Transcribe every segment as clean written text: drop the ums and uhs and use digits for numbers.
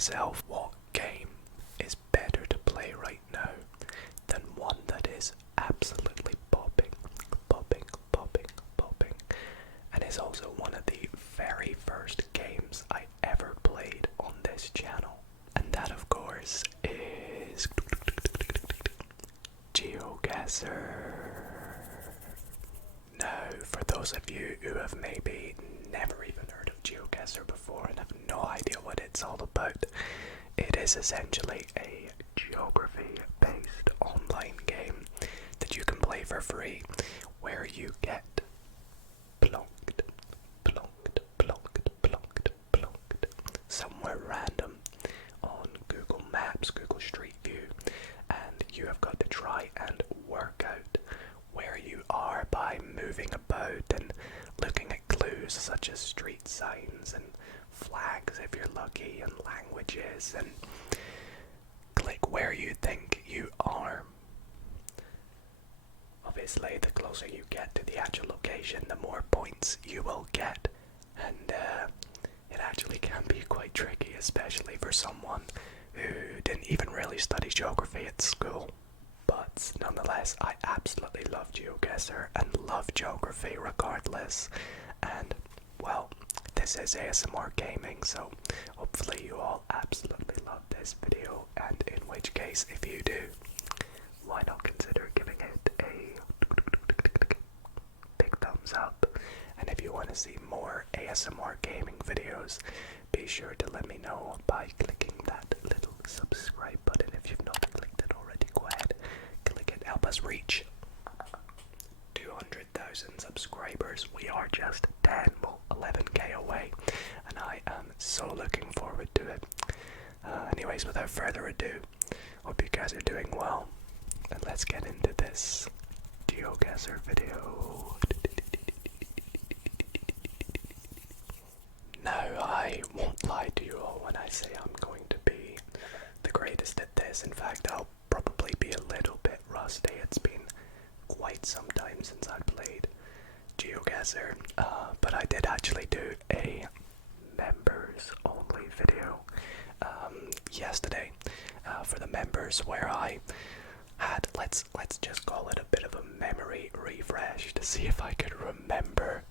myself, what game is better to play right now than one that is absolutely popping, popping, popping, popping, and is also one of the very first games I ever played on this channel. And that, of course, is GeoGuessr. Now, for those of you who have maybe never even heard of GeoGuessr before and have no idea what it's all about, it is essentially a geography-based online game that you can play for free, where you get plonked, plonked, plonked, plonked, plonked somewhere random on Google Maps, Google Street View, and you have got to try and work out where you are by moving about and looking at clues such as street signs and flags if you're lucky, and languages, and click where you think you are. Obviously, the closer you get to the actual location, the more points you will get, and it actually can be quite tricky, especially for someone who didn't even really study geography at school. But nonetheless, I absolutely love GeoGuessr and love geography regardless. And, well, this is ASMR gaming, so hopefully you all absolutely love this video, and in which case, if you do, why not consider giving it a big thumbs up. And if you want to see more ASMR gaming videos, be sure to let me know by clicking that little subscribe button. If you've not clicked it already, go ahead, click it. Help us reach 200,000 subscribers. We are just 11k away, and I am so looking forward to it. Anyways, without further ado, hope you guys are doing well, and let's get into this GeoGuessr video. Now, I won't lie to you all when I say I'm going to be the greatest at this. In fact, I'll probably be a little bit rusty. It's been quite some time since I played GeoGuessr, but I did actually do a members only video yesterday for the members, where I had, let's just call it a bit of a memory refresh to see if I could remember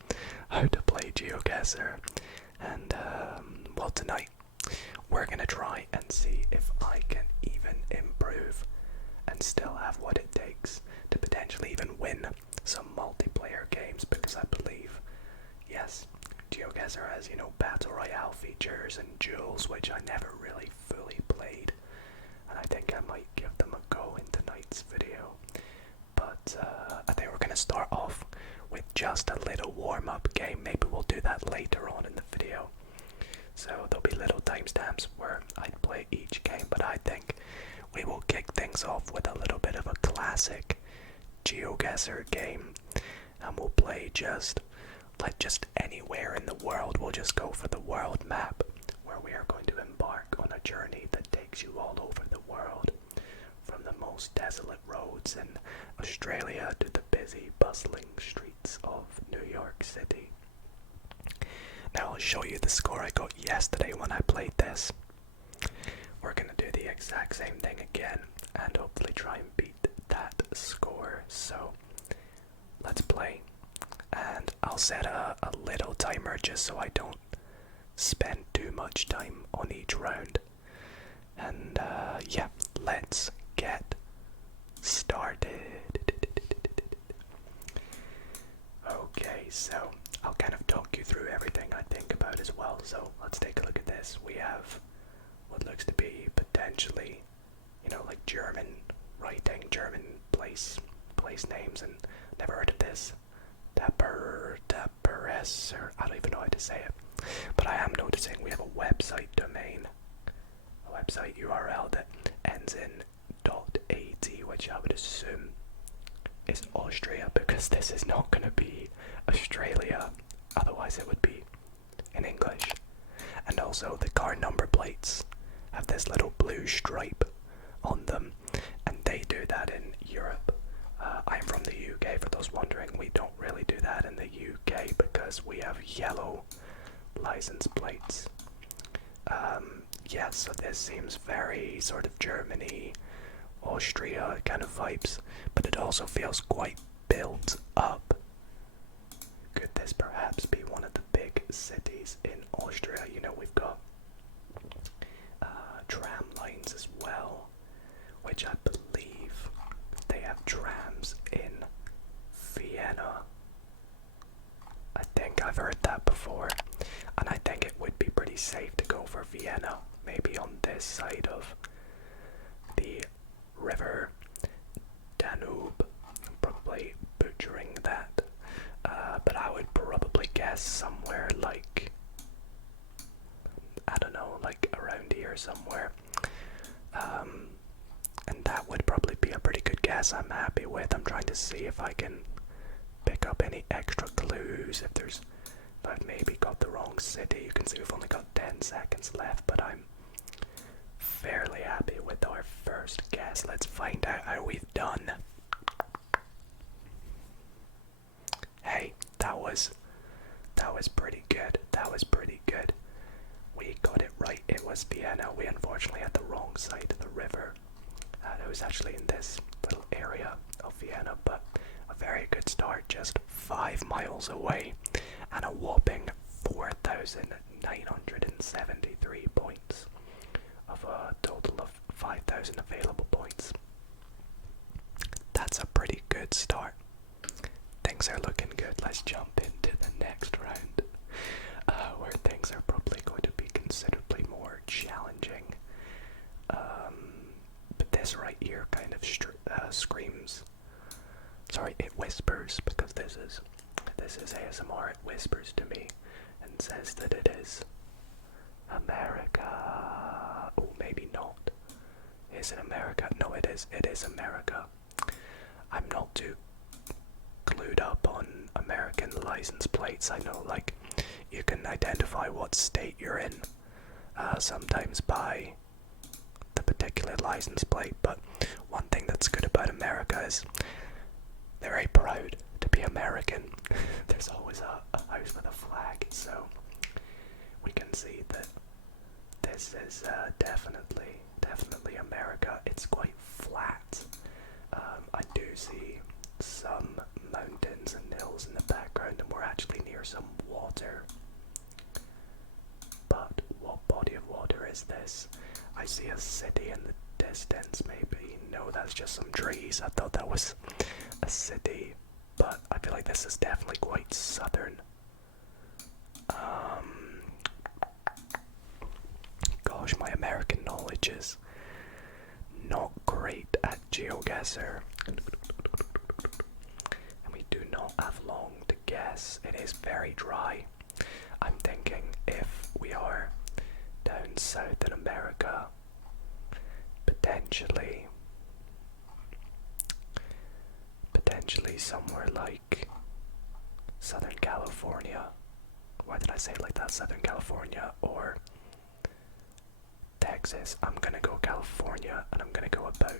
how to play GeoGuessr. And well, tonight we're gonna try and see if I can even improve and still have what it takes to potentially even win some multiplayer games, because I believe, yes, GeoGuessr has, Battle Royale features and duels, which I never really fully played, and I think I might give them a go in tonight's video. But I think we're gonna start off with just a little warm-up game. Maybe we'll do that later on in the video. So there'll be little timestamps where I play each game, but I think we will kick things off with a little bit of a classic GeoGuessr game, and we'll play just anywhere in the world. We'll just go for the world map, where we are going to embark on a journey that takes you all over the world, from the most desolate roads in Australia to the busy, bustling streets of New York City. Now I'll show you the score I got yesterday when I played this. We're gonna do the exact same thing again, and hopefully try and beat that score. So let's play, and I'll set a little timer just so I don't spend too much time on each round. And yeah, let's get started. Okay, so I'll kind of talk you through everything I think about as well. So let's take a look at this. We have what looks to be potentially, like German writing, German place names, and never heard of this. Daperes, or I don't even know how to say it. But I am noticing we have a website domain, a website URL that ends in .at, which I would assume is Austria, because this is not going to be Australia, otherwise it would be in English. And also the car number plates have this little blue stripe on them, and they do that in Europe. I'm from the UK, for those wondering. We don't really do that in the UK because we have yellow license plates. Yeah, so this seems very sort of Germany, Austria kind of vibes, but it also feels quite built up. Could this perhaps be one of the big cities in Austria? You know, we've got tram lines as well, which I believe they have trams in Vienna. I think I've heard that before, and I think it would be pretty safe to go for Vienna, maybe on this side of the river Danube. I'm probably butchering that, but I would probably guess somewhere like, I don't know, like around here somewhere. And that would probably be a pretty good guess. I'm happy with. I'm trying to see if I can pick up any extra clues. If I've maybe got the wrong city. You can see we've only got 10 seconds left, but I'm fairly happy with our first guess. Let's find out how we've done. Hey, that was pretty good. That was pretty good. We got it right. It was Vienna. We unfortunately had the wrong side of the river. It was actually in this little area of Vienna, but a very good start, just 5 miles away, and a whopping 4,973 points of a total of 5,000 available points. That's a pretty good start. Things are looking good. Let's jump into the next round, where things are probably going to be considerably more challenging. But this right here kind of screams. Sorry, it whispers, because this is ASMR. It whispers to me and says that it is America. Oh, maybe not. Is it America? No, it is. It is America. I'm not too glued up on American license plates. I know, like, you can identify what state you're in sometimes by the particular license plate, but one thing that's good about America is they're very proud to be American. There's always a house with a flag, so we can see that this is definitely America. It's quite flat. I do see some mountains and hills in the background, and we're actually near some water. But what body of water is this? I see a city in the distance, maybe. No, that's just some trees. I thought that was a city, but I feel like this is definitely quite southern. Gosh, my American knowledge is not great at GeoGuessr. And we do not have long to guess. It is very dry. I'm thinking if we are down south in America, potentially somewhere like Southern California. Why did I say it like that? Southern California or Texas. I'm gonna go California, and I'm gonna go about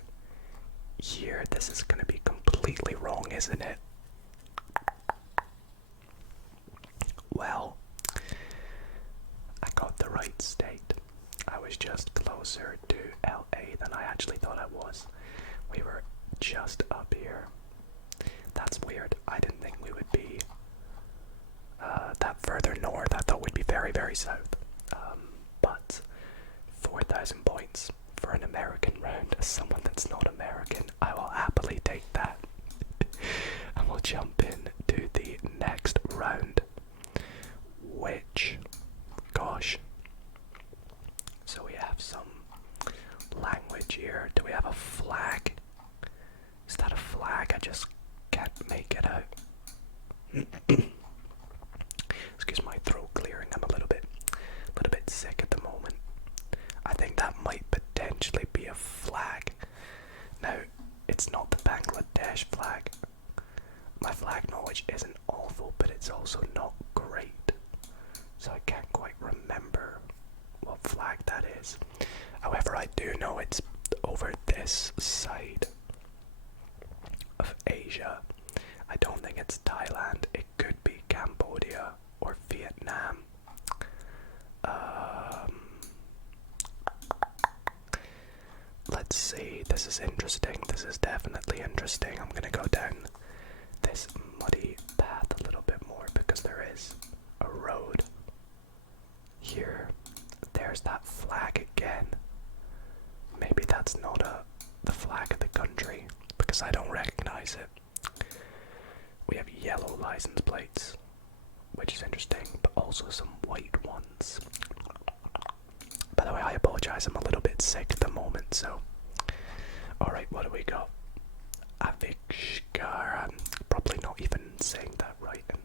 here. This is gonna be completely wrong, isn't it? Well, I got the right state. I was just closer to LA than I actually thought I was. We were just up here. That's weird. I didn't think we would be that further north. I thought we'd be very, very south. But 4,000 points for an American round as someone that's not American, I will happily take that. And we'll jump in to the next round, which, gosh, so we have some language here. Do we have a flag? Is that a flag? I just can't make it out. Excuse my throat clearing. I'm a little bit sick at the moment. I think that might potentially be a flag. Now, it's not the Bangladesh flag. My flag knowledge isn't awful, but it's also not great. So I can't quite remember what flag that is. However, I do know it's over this side of Asia. I don't think it's Thailand. It could be Cambodia or Vietnam. let's see. This is interesting. This is definitely interesting. I'm gonna go down this muddy path a little bit more because there is a road here. There's that flag again. Maybe that's not the flag of the country because I don't recognize it. We have yellow license plates, which is interesting, but also some white ones. By the way, I apologize, I'm a little bit sick at the moment, so... Alright, what do we got? Avikshkar, I'm probably not even saying that right and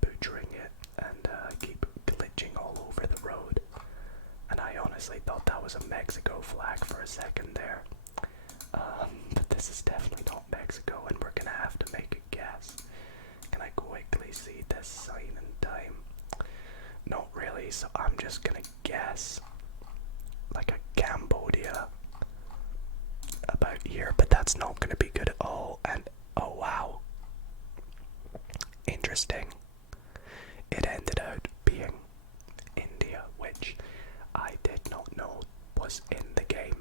butchering it, and keep glitching all over the road. And I honestly thought that was a Mexico flag for a second there. But this is definitely not Mexico, and we're gonna have to make a guess. Can I quickly see this sign in time? Not really, so I'm just gonna guess like a Cambodia about here, but that's not gonna be good at all. And oh wow, interesting. It ended out being India, which I did not know was in the game.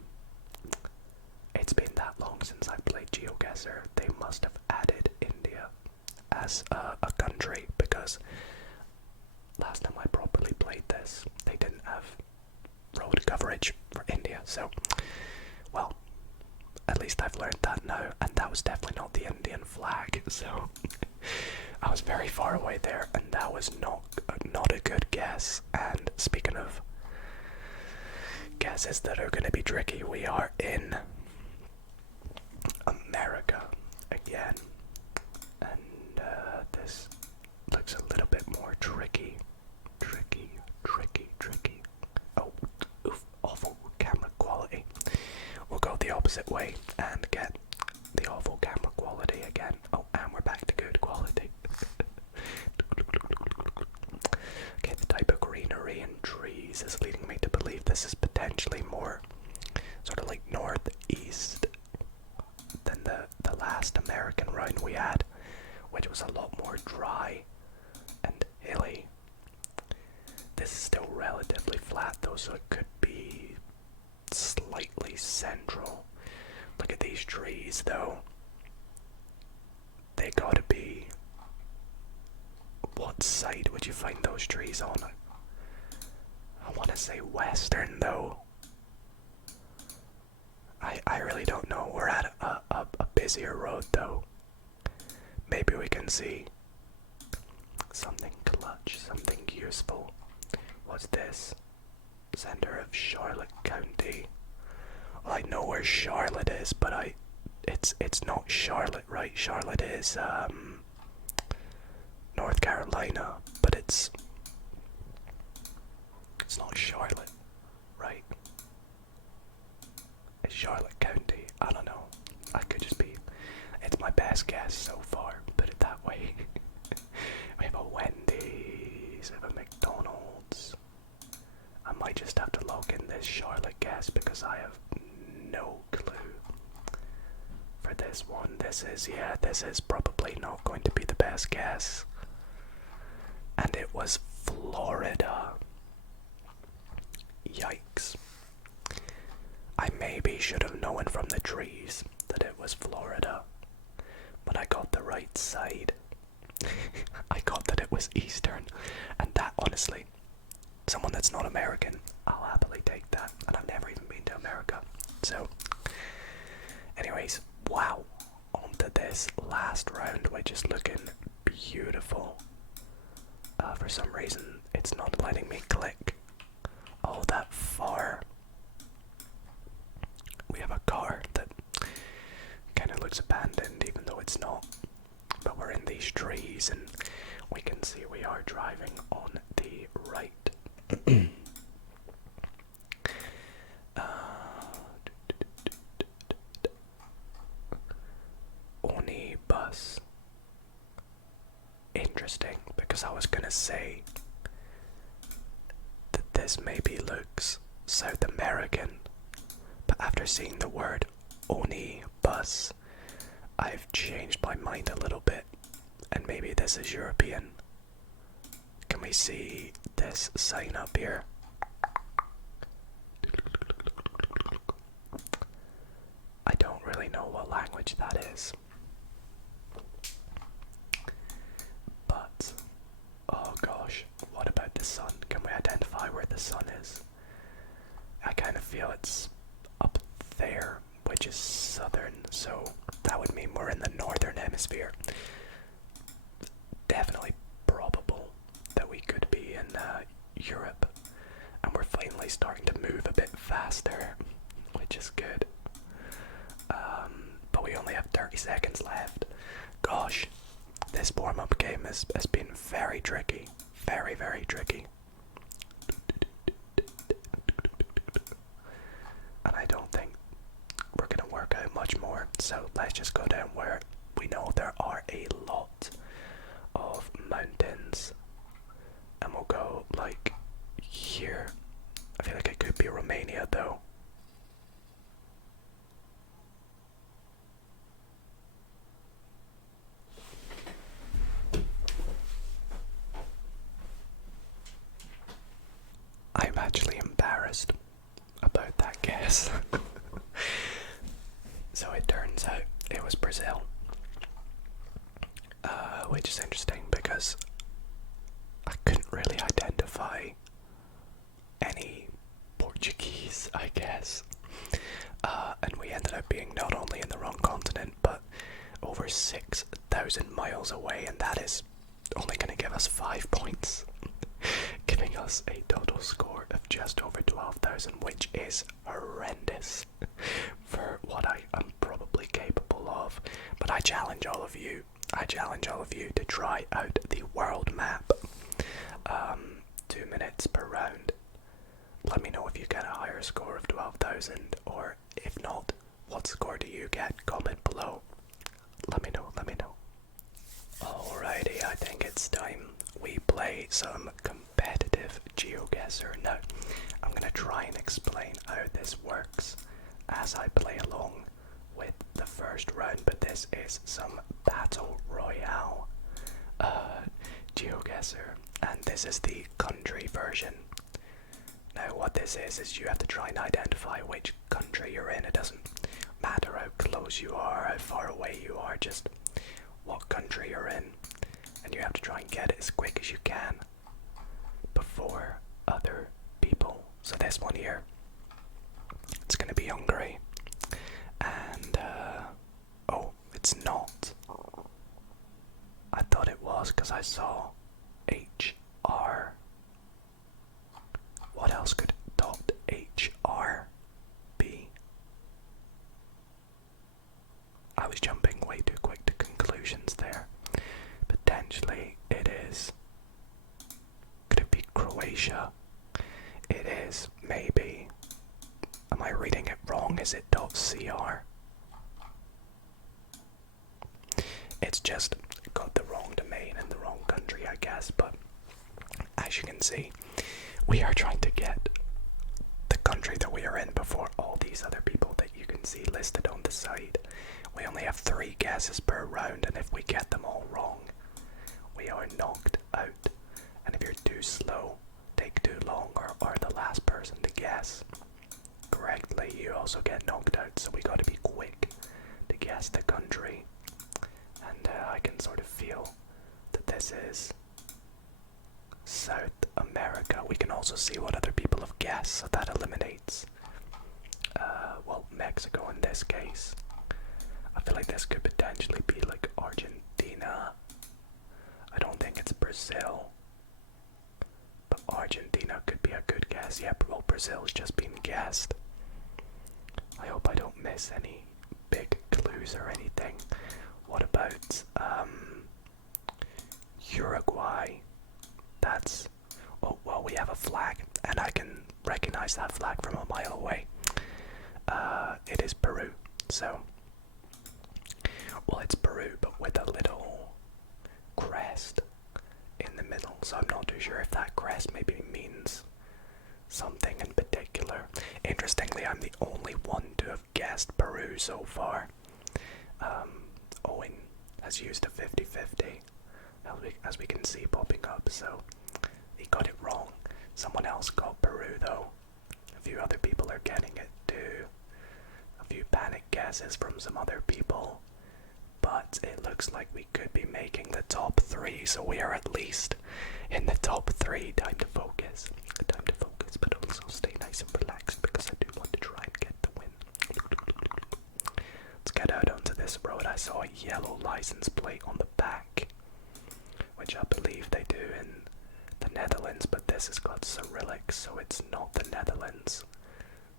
It's been that long since I played GeoGuessr. They must have added India as a country, because last time I properly played this, they didn't have road coverage for India. So, well, at least I've learned that now, and that was definitely not the Indian flag. So I was very far away there, and that was not a good guess. And speaking of guesses that are going to be tricky, we are in America again, and this looks a little bit more tricky. Oh, oof, awful camera quality. We'll go the opposite way and get the awful camera quality again. Oh, and we're back to good quality. Okay, the type of greenery and trees is leading me to believe this is potentially more sort of like northeast than the last American round we had, which was a lot more dry and hilly. This is still relatively flat though, so it could be slightly central. Look at these trees though. They gotta be... What side would you find those trees on? I want to say western though. I really don't know. We're at a busier road though. Maybe we can see something clutch, something useful. What's this? Center of Charlotte County. Well, I know where Charlotte is, but it's not Charlotte, right? Charlotte is North Carolina, but it's not Charlotte, right? It's Charlotte County. I don't know. I could just be... It's my best guess so far, put it that way. We have a Wendy's, we have a McDonald's. I might just have to log in this Charlotte guess because I have no clue for this one. This is probably not going to be the best guess. And it was Florida. Yikes. I maybe should have known from the trees that it was Florida, but I got the right side. I got that it was Eastern, and that honestly, someone that's not American, I'll happily take that, and I've never even been to America. So, anyways, wow, on to this last round, which is looking beautiful. For some reason, it's not letting me click all that far. We have a car that kind of looks abandoned, even though it's not. But we're in these trees, and we can see we are driving on the right. Oni bus. Interesting, because I was gonna say that this maybe looks South American, but after seeing the word Oni bus, I've changed my mind a little bit, and maybe this is European. Can we see this sign up here? which that is. But, oh gosh, what about the sun? Can we identify where the sun is? I kind of feel it's up there, which is southern, so that would mean we're in the northern hemisphere. Definitely probable that we could be in Europe, and we're finally starting to move a bit faster, which is good. But we only have 30 seconds left. Gosh, this warm-up game has been very tricky. Very, very tricky. And I don't think we're going to work out much more. So let's just go down where we know there are a lot of mountains. And we'll go like here. I feel like it could be Romania though. I'm actually embarrassed about that guess. So it turns out it was Brazil. Which is interesting because I couldn't really identify any Portuguese, I guess. And we ended up being not only in the wrong continent, but over 6,000 miles away, and that is only going to give us 5 points. Giving us a total score of just over 12,000, which is horrendous for what I am probably capable of. But I challenge all of you to try out the world map. 2 minutes per round. Let me know if you get a higher score of 12,000, or if not, what score do you get? Comment below. Let me know. Alrighty, I think it's time we play some competitive GeoGuessr. Now, I'm gonna try and explain how this works as I play along with the first round, but this is some Battle Royale GeoGuessr, and this is the country version. Now what this is you have to try and identify which country you're in. It doesn't matter how close you are, how far away you are, just what country you're in, and you have to try and get it as quick as you can before other people. So this one here, it's gonna be Hungary, and oh, it's not. I thought it was because I saw HR. What else could .hr be? I was jumping way too quick to conclusions there. Potentially it is. Could it be Croatia? It is, maybe. Am I reading it wrong? Is it .cr? It's just got the wrong domain and the wrong country, I guess, but as you can see, we are trying to get the country that we are in before all these other people that you can see listed on the site. We only have 3 guesses per round, and if we get them all wrong, we are knocked out. And if you're too slow, take too long, or are the last person to guess correctly, you also get knocked out. So we gotta be quick to guess the country. And I can sort of feel that this is South America. We can also see what other people have guessed, so that eliminates, well, Mexico in this case. I feel like this could potentially be like Argentina. I don't think it's Brazil, but Argentina could be a good guess. Yeah, well, Brazil's just been guessed. I hope I don't miss any big clues or anything. What about Uruguay? That's, oh well, we have a flag, and I can recognize that flag from a mile away. It is Peru. So, well, it's Peru, but with a little crest in the middle. So I'm not too sure if that crest maybe means something in particular. Interestingly, I'm the only one to have guessed Peru so far. Owen has used a 50-50, as we can see popping up, so he got it wrong. Someone else got Peru though. A few other people are getting it too. few panic guesses from some other people, but it looks like we could be making the top 3, so we are at least in the top 3. Time to focus, but also stay nice and relaxed because I do want to try and get the win. Let's get out onto this road. I saw a yellow license plate on the back, which I believe they do in the Netherlands, but this has got Cyrillic, so it's not the Netherlands.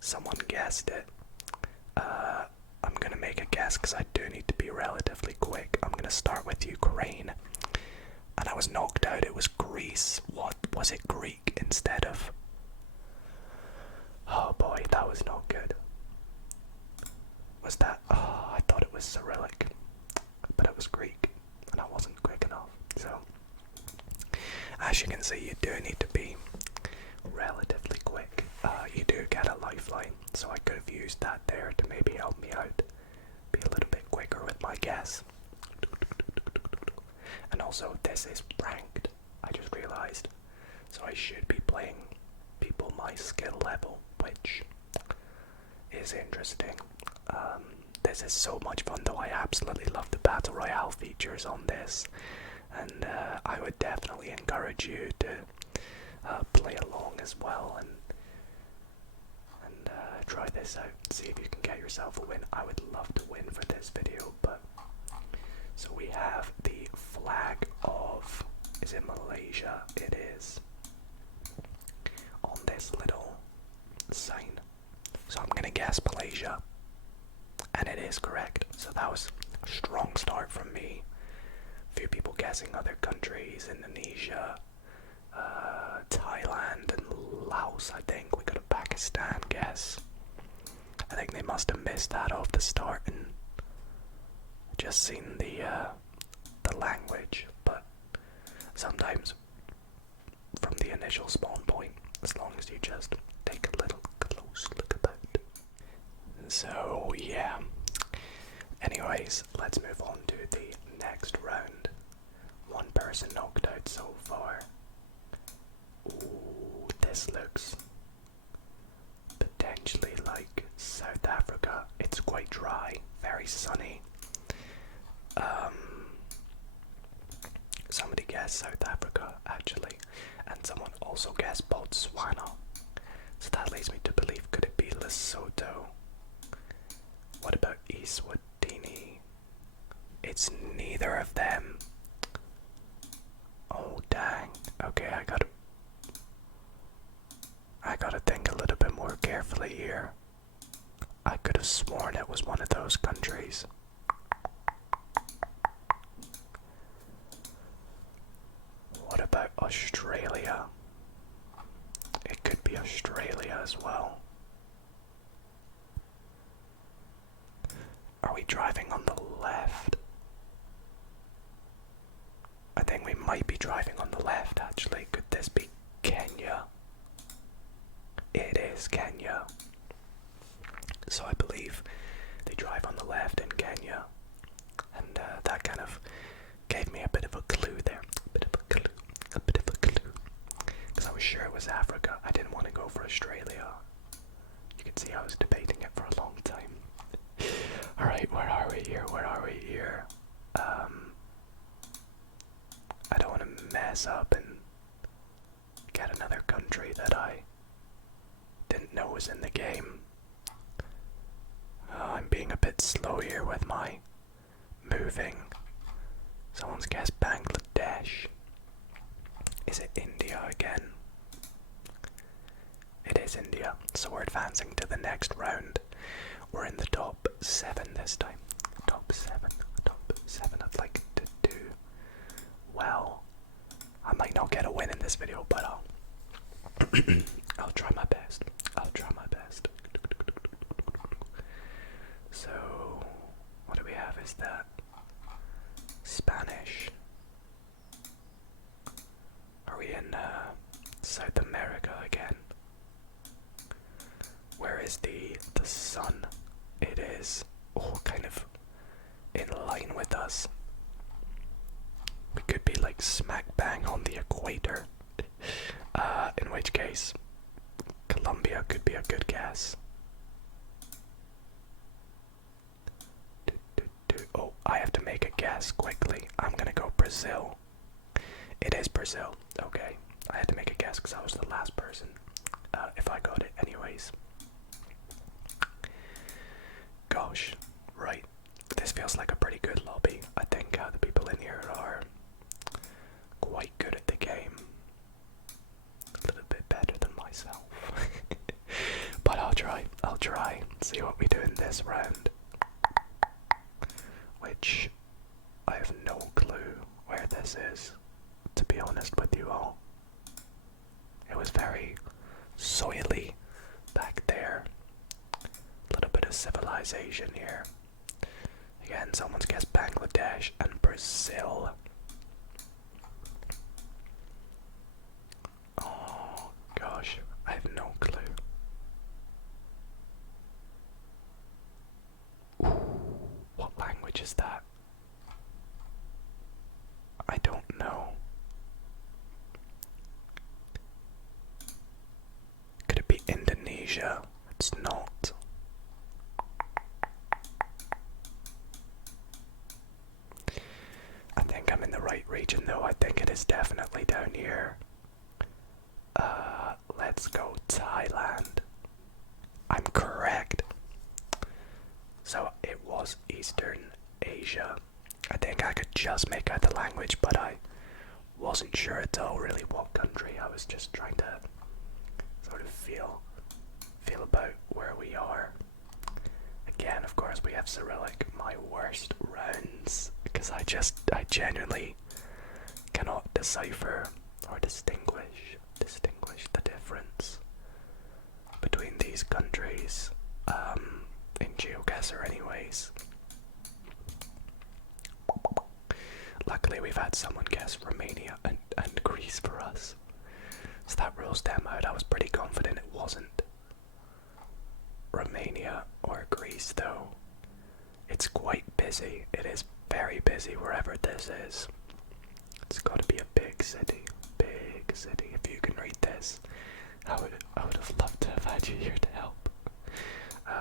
Someone guessed it. I'm gonna make a guess because I do need to be relatively quick. I'm gonna start with Ukraine, and I was knocked out. It was Greece. What was it? Greek instead of? Oh boy, that was not good. Was that? Oh, I thought it was Cyrillic, but it was Greek, and I wasn't quick enough. So, as you can see, you do need to be relatively quick. You do get a lifeline, so I could have used that there to maybe help me out, be a little bit quicker with my guess. And also, this is ranked, I just realized, so I should be playing people my skill level, which is interesting. This is so much fun though. I absolutely love the Battle Royale features on this, and I would definitely encourage you to play along as well and try this out, see if you can get yourself a win. I would love to win for this video. But so we have the flag of, is it Malaysia? It is on this little sign, so I'm gonna guess Malaysia, and it is correct. So that was a strong start from me. A few people guessing other countries: Indonesia, Thailand, and Laos. I think we got a Pakistan guess. I think they must have missed that off the start and just seen the language. But sometimes from the initial spawn point, as long as you just take a little close look about. So yeah. Anyways, let's move on to the next round. One person knocked out so far. Ooh, this looks potentially like South Africa. It's quite dry, very sunny. Somebody guessed South Africa, actually, and someone also guessed Botswana. So that leads me to believe, could it be Lesotho? What about Eswatini? It's neither of them. Oh dang. Okay, I gotta think a little bit more carefully here. I could have sworn it was one of those countries. What about Australia? It could be Australia as well. Are we driving on the left? I think we might be driving on the left, actually. Could this be Kenya? It is Kenya. So I believe they drive on the left in Kenya. And that kind of gave me a bit of a clue there. A bit of a clue. Because I was sure it was Africa. I didn't want to go for Australia. You can see I was debating it for a long time. Alright, where are we here? I don't want to mess up and get another country that I didn't know was in the game. I'm being a bit slow here with my moving. Someone's guessed Bangladesh. Is it India again? It is India. So we're advancing to the next round. We're in the top 7 this time. Top 7. I'd like to do well. I might not get a win in this video, but I'll try my best. So, what do we have? Is that Spanish? Are we in South America again? Where is the sun? It is kind of in line with us. We could be like smack bang on the equator. In which case, Colombia could be a good guess. guess quickly. I'm gonna go Brazil. It is Brazil. Okay. I had to make a guess because I was the last person. If I got it anyways. Gosh. Right. This feels like a pretty good lobby. I think the people in here are quite good at the game. A little bit better than myself. But I'll try. See what we do in this round. Which I have no clue where this is, to be honest with you all. It was very soily back there. A little bit of civilization here. Again, someone's guessed Bangladesh and Brazil. Oh gosh, I have no clue. Ooh, what language is that? I don't know. Could it be Indonesia? It's not. I think I'm in the right region though. I think it is definitely down here. Let's go Thailand. I'm correct. So it was Eastern Asia. I think I could just make out the language, but I wasn't sure at all really what country. I was just trying to sort of feel about where we are. Again, of course, we have Cyrillic, my worst rounds, because I genuinely cannot decipher or distinguish the difference between these countries, in GeoGuessr anyways. Luckily we've had someone guess Romania and Greece for us, so that rules them out. I was pretty confident it wasn't Romania or Greece though. It's quite busy. It is very busy wherever this is. It's got to be a big city. Big city. If you can read this, I would have loved to have had you here to help.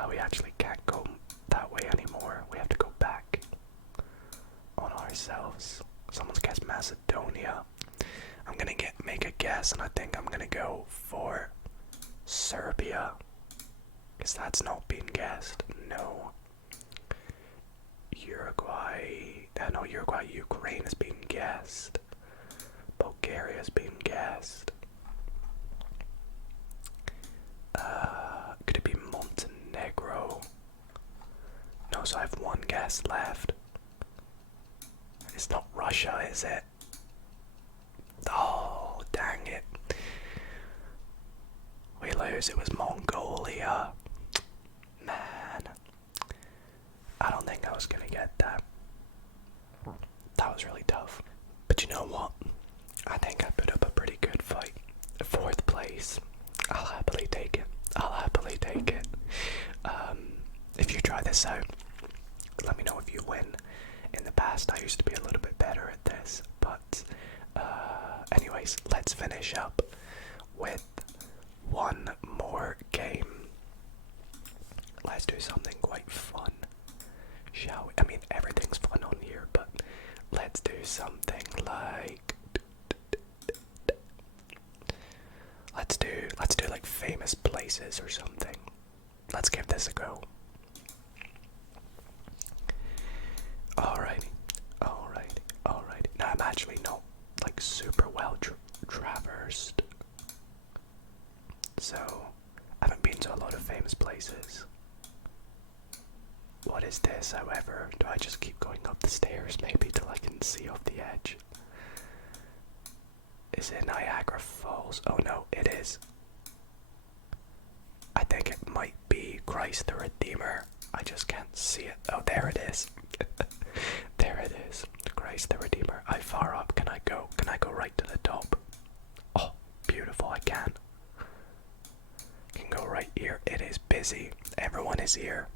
We actually can't go that way anymore. We have to go back on ourselves. Someone's guessed Macedonia. I'm gonna make a guess, and I think I'm gonna go for Serbia, because that's not been guessed. No. Uruguay, Ukraine has been guessed. Bulgaria has been guessed. Could it be Montenegro? No, so I have one guess left. It's not Russia, is it? Oh, dang it. We lose. It was Mongolia. Man. I don't think I was gonna get that. That was really tough. But you know what? I think I put up a pretty good fight. 4th place. I'll happily take it. If you try this out, let me know if you win. In the past, I used to be a little bit better at this, but anyways, let's finish up with one more game. Let's do something quite fun, shall we? I mean, everything's fun on here, but let's do something like let's do like famous places or something. Let's give this a go. Alrighty. Now I'm actually not like super well traversed, so I haven't been to a lot of famous places. What is this, however? Do I just keep going up the stairs maybe till I can see off the edge? Is it Niagara Falls? Oh no, it is. I think it might be Christ the Redeemer. I just can't see it. Oh, there it is. There it is. Christ the Redeemer. How far up can I go? Can I go right to the top? Oh, beautiful, I can. Can go right here. It is busy. Everyone is here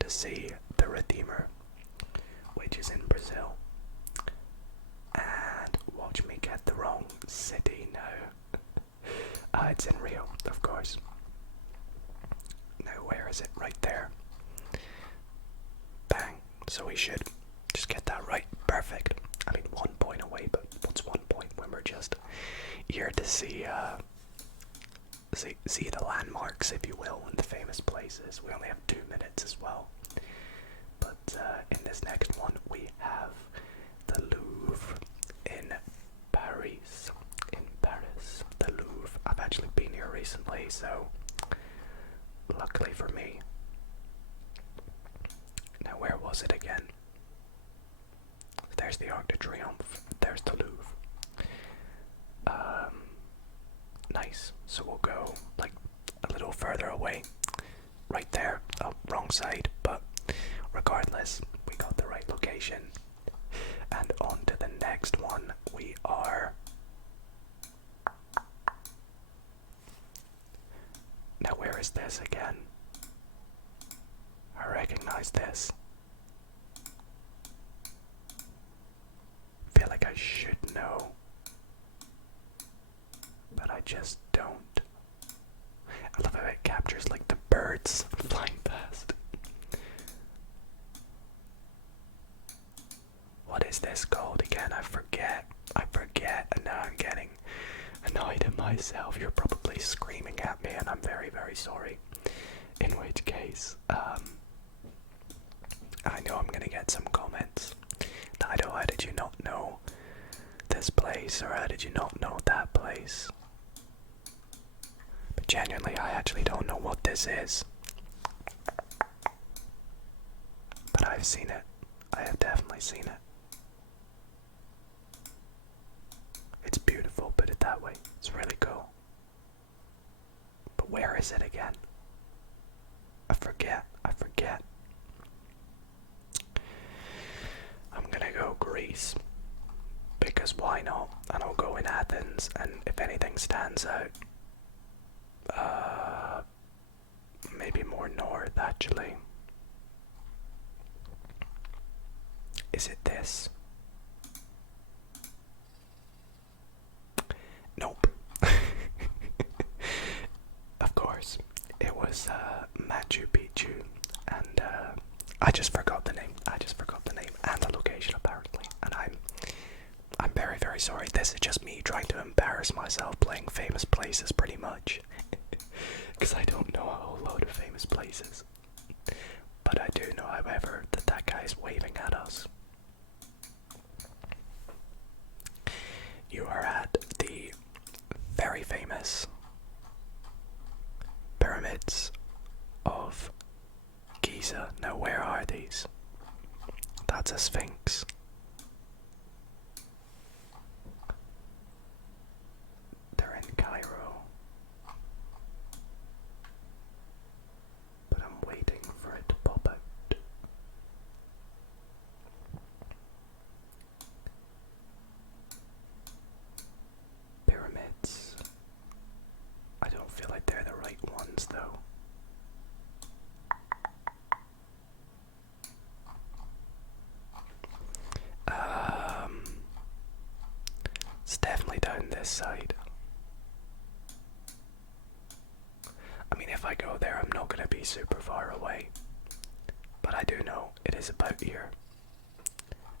to see the Redeemer, which is in Brazil. And watch me get the wrong city now. It's in Rio, of course. Now where is it? Right there. Bang. So we should just get that right. perfect. I mean, 1 point away, but what's 1 point when we're just here to see the landmarks, if you will, and the famous places. We only have 2 minutes as well. But in this next one, we have the Louvre in Paris. In Paris, the Louvre. I've actually been here recently, so luckily for me. Now, where was it again? There's the Arc de Triomphe. There's the Louvre. Nice. So we'll go like a little further away. Right there. Oh, wrong side. But regardless, we got the right location. And on to the next one. We are... Now where is this again? I recognize this. Feel like I should know, but I just don't. I love how it captures like the birds flying past. What is this called again? I forget, and now I'm getting annoyed at myself. You're probably screaming at me, and I'm very, very sorry. In which case, I know I'm gonna get some comments. Dido, how did you not know this place, or how did you not know that place? But genuinely, I actually don't know what this is. But I've seen it. I have definitely seen it. It's beautiful, put it that way. It's really cool. But where is it again? I forget. I'm gonna go Greece, because why not? And I'll go in Athens, and if anything stands out, maybe more north actually. Is it this? Nope. Of course, it was Machu Picchu, and I just forgot the name. And the location apparently. And I'm very, very sorry. This is just me trying to embarrass myself playing famous places, pretty much, because I don't know a whole load of famous places. But I do know, however, that guy's waving at us. You are at the very famous pyramids of Giza. Now, where are these? That's a sphinx. They're in Cairo. But I'm waiting for it to pop out. Pyramids. I don't feel like they're the right ones though. It's definitely down this side. I mean, if I go there, I'm not going to be super far away. But I do know it is about here.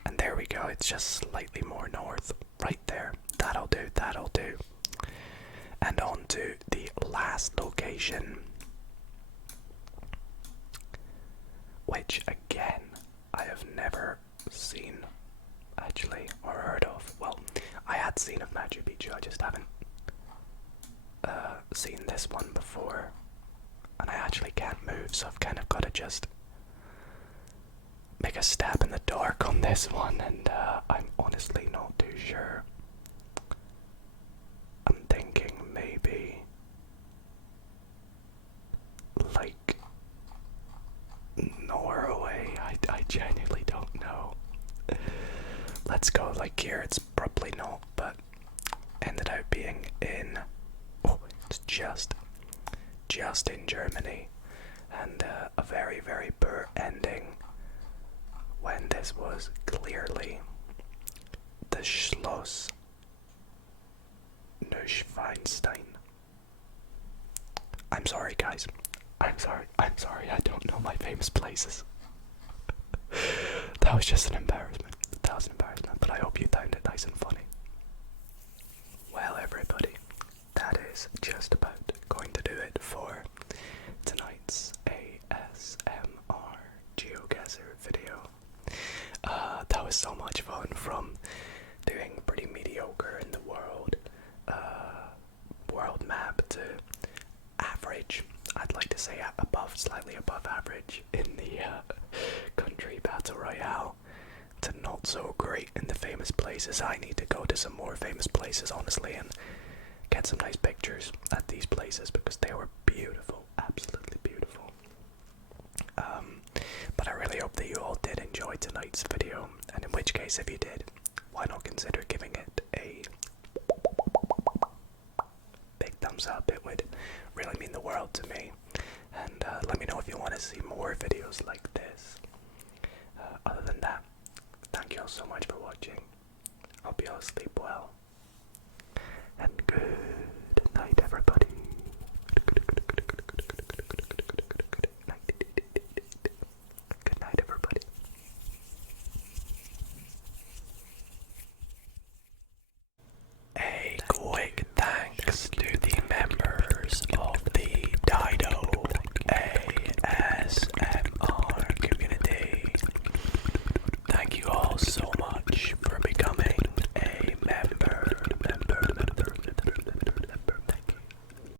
And there we go, it's just slightly more north. Right there. That'll do, that'll do. And on to the last location. Which, again, I have never seen, actually, or heard of. Well, I had seen of Machu Picchu, I just haven't seen this one before. And I actually can't move, so I've kind of got to just make a stab in the dark on this one, and I'm honestly not too sure. I'm thinking maybe like Norway. I genuinely don't know. Let's go like here. It's probably not, but ended up being in, oh, it's just in Germany, and a very, very poor ending when this was clearly the Schloss Neuschwanstein. I'm sorry, guys. I'm sorry. I don't know my famous places. That was just an embarrassment. nice and funny. Well, everybody, that is just about going to do it for tonight's ASMR GeoGuessr video. That was so much fun, from doing pretty mediocre in the world map to average. I'd like to say slightly above average in the country battle royale, to not so great in the famous places. I need to go to some more famous places, honestly, and get some nice pictures at these places because they were beautiful, absolutely beautiful. But I really hope that you all did enjoy tonight's video, and in which case, if you did, why not consider giving it a big thumbs up? It would really mean the world to me. And let me know if you want to see more videos like this. Other than that, thank you all so much for watching. Hope you all sleep well. And good